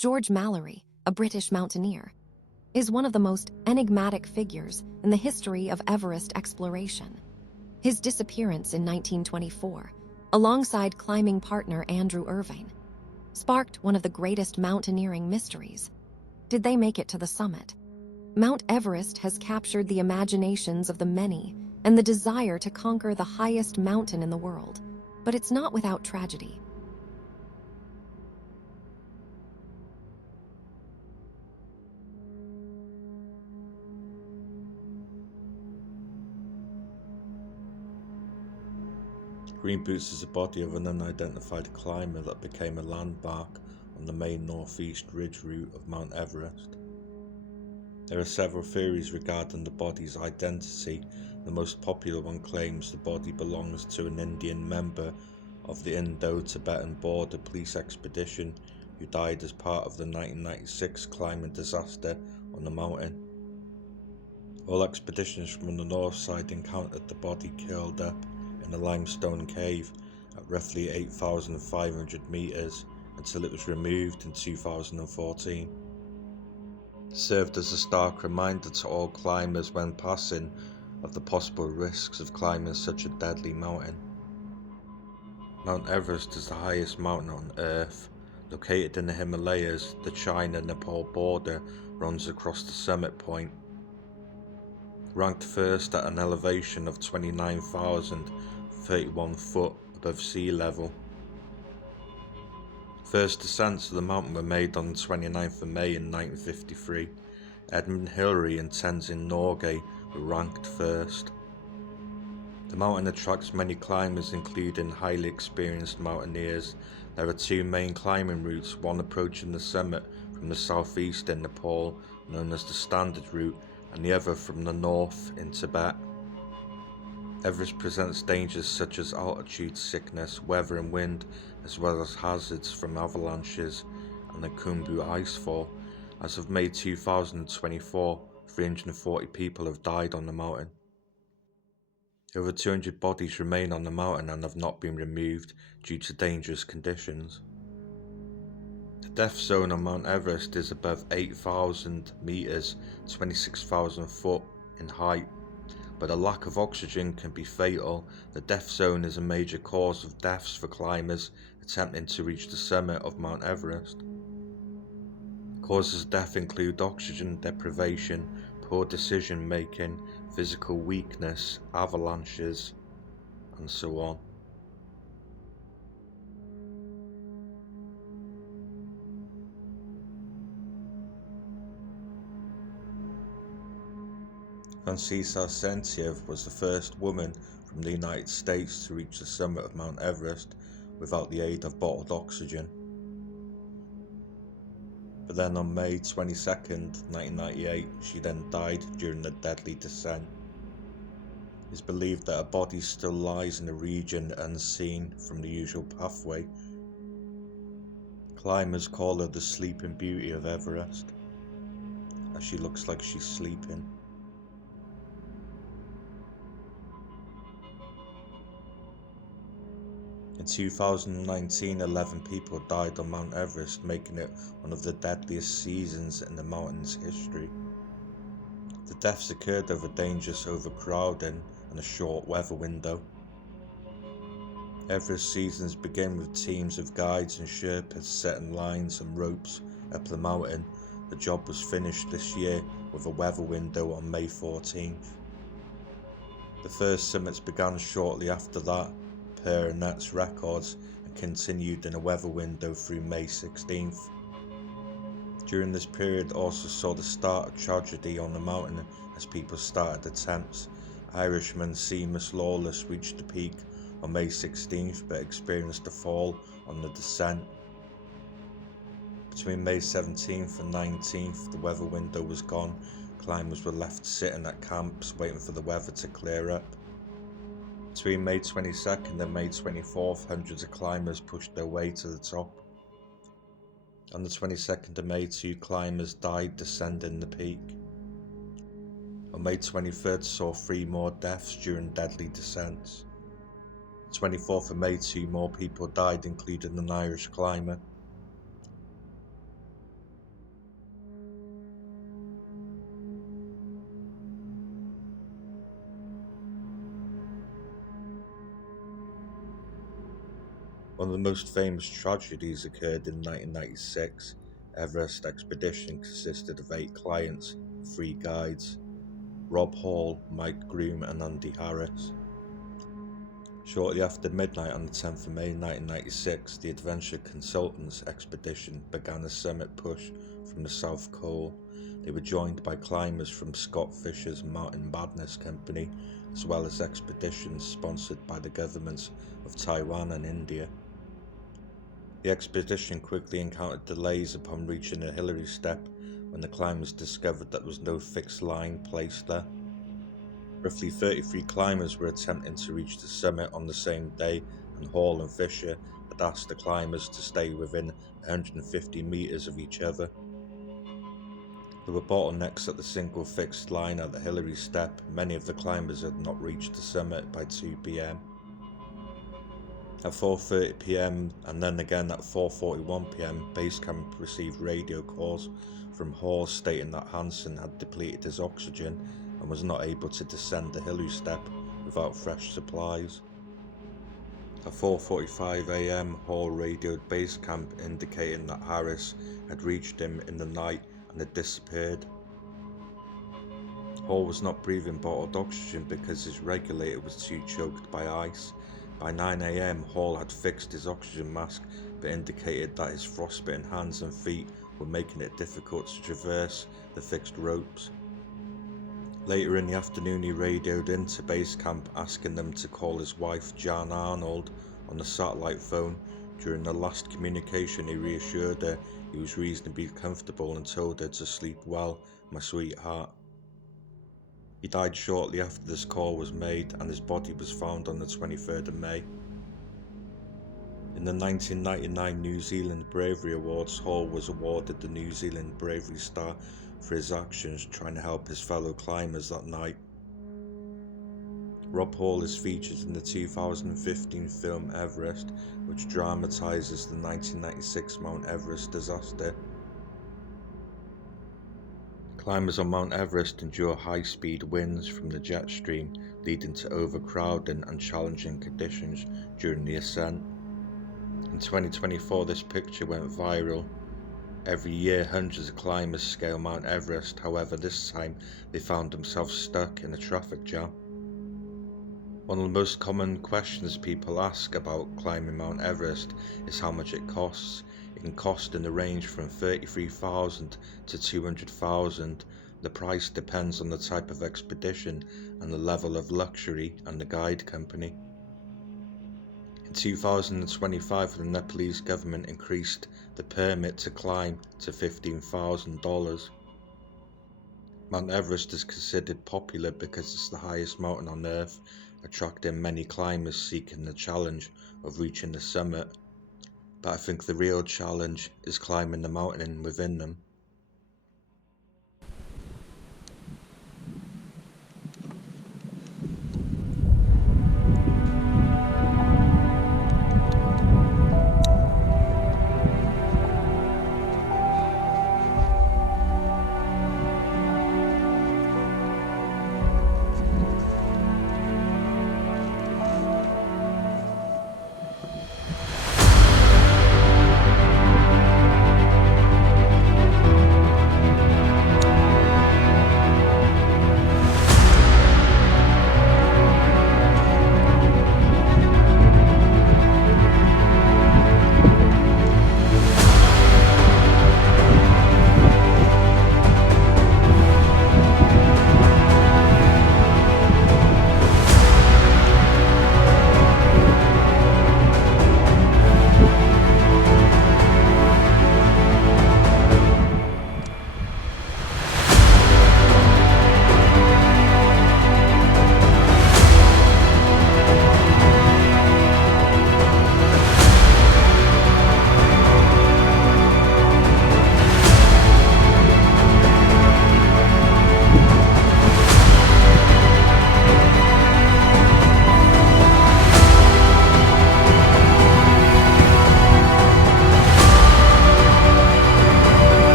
George Mallory, a British mountaineer, is one of the most enigmatic figures in the history of Everest exploration. His disappearance in 1924, alongside climbing partner Andrew Irvine, sparked one of the greatest mountaineering mysteries. Did they make it to the summit? Mount Everest has captured the imaginations of the many and the desire to conquer the highest mountain in the world, but it's not without tragedy. Green Boots is a body of an unidentified climber that became a landmark on the main northeast ridge route of Mount Everest. There are several theories regarding the body's identity. The most popular one claims the body belongs to an Indian member of the Indo-Tibetan Border Police Expedition who died as part of the 1996 climbing disaster on the mountain. All expeditions from the north side encountered the body curled up in a limestone cave at roughly 8,500 meters until it was removed in 2014. It served as a stark reminder to all climbers when passing of the possible risks of climbing such a deadly mountain. Mount Everest is the highest mountain on Earth. Located in the Himalayas, the China-Nepal border runs across the summit point. Ranked first at an elevation of 29,031 foot above sea level. First descents of the mountain were made on the 29th of May in 1953. Edmund Hillary and Tenzin Norgay were ranked first. The mountain attracts many climbers, including highly experienced mountaineers. There are two main climbing routes, one approaching the summit from the southeast in Nepal, known as the Standard Route, and the other from the north in Tibet. Everest presents dangers such as altitude sickness, weather and wind, as well as hazards from avalanches and the Khumbu icefall. As of May 2024, 340 people have died on the mountain. Over 200 bodies remain on the mountain and have not been removed due to dangerous conditions. The death zone on Mount Everest is above 8,000 meters, 26,000 foot in height, but a lack of oxygen can be fatal. The death zone is a major cause of deaths for climbers attempting to reach the summit of Mount Everest. Causes of death include oxygen deprivation, poor decision making, physical weakness, avalanches, and so on. Francis Arsentiev was the first woman from the United States to reach the summit of Mount Everest without the aid of bottled oxygen. But then on May 22, 1998, she then died during the deadly descent. It is believed that her body still lies in a region unseen from the usual pathway. Climbers call her the Sleeping Beauty of Everest, as she looks like she's sleeping. In 2019, 11 people died on Mount Everest, making it one of the deadliest seasons in the mountain's history. The deaths occurred over dangerous overcrowding and a short weather window. Everest seasons begin with teams of guides and Sherpas setting lines and ropes up the mountain. The job was finished this year with a weather window on May 14th. The first summits began shortly after that, per Annette's records, and continued in a weather window through May 16th. During this period also saw the start of tragedy on the mountain as people started attempts. Irishman Seamus Lawless reached the peak on May 16th but experienced a fall on the descent. Between May 17th and 19th, the weather window was gone. Climbers were left sitting at camps waiting for the weather to clear up. Between May 22nd and May 24th, hundreds of climbers pushed their way to the top. On the 22nd of May, 2 climbers died descending the peak. On May 23rd, saw 3 more deaths during deadly descents. The 24th of May, 2 more people died, including an Irish climber. One of the most famous tragedies occurred in 1996. Everest expedition consisted of 8 clients and 3 guides: Rob Hall, Mike Groom and Andy Harris. Shortly after midnight on the 10th of May 1996, the Adventure Consultants expedition began a summit push from the South Col. They were joined by climbers from Scott Fisher's Mountain Madness Company, as well as expeditions sponsored by the governments of Taiwan and India. The expedition quickly encountered delays upon reaching the Hillary Step when the climbers discovered that there was no fixed line placed there. Roughly 33 climbers were attempting to reach the summit on the same day, and Hall and Fisher had asked the climbers to stay within 150 meters of each other. There were bottlenecks at the single fixed line at the Hillary Step. Many of the climbers had not reached the summit by 2 p.m. At 4:30 p.m. and then again at 4:41 p.m, base camp received radio calls from Hall stating that Hansen had depleted his oxygen and was not able to descend the Hillary Step without fresh supplies. At 4:45 a.m, Hall radioed base camp indicating that Harris had reached him in the night and had disappeared. Hall was not breathing bottled oxygen because his regulator was too choked by ice. By 9 a.m, Hall had fixed his oxygen mask but indicated that his frostbitten hands and feet were making it difficult to traverse the fixed ropes. Later in the afternoon, he radioed into base camp asking them to call his wife Jan Arnold on the satellite phone. During the last communication, he reassured her he was reasonably comfortable and told her to sleep well, my sweetheart. He died shortly after this call was made, and his body was found on the 23rd of May. In the 1999 New Zealand Bravery Awards, Hall was awarded the New Zealand Bravery Star for his actions trying to help his fellow climbers that night. Rob Hall is featured in the 2015 film Everest, which dramatises the 1996 Mount Everest disaster. Climbers on Mount Everest endure high-speed winds from the jet stream, leading to overcrowding and challenging conditions during the ascent. In 2024, this picture went viral. Every year, hundreds of climbers scale Mount Everest. However, this time they found themselves stuck in a traffic jam. One of the most common questions people ask about climbing Mount Everest is how much it costs. It can cost in the range from $33,000 to $200,000. The price depends on the type of expedition and the level of luxury and the guide company. In 2025, the Nepalese government increased the permit to climb to $15,000. Mount Everest is considered popular because it's the highest mountain on Earth, attracting many climbers seeking the challenge of reaching the summit. But I think the real challenge is climbing the mountain within them.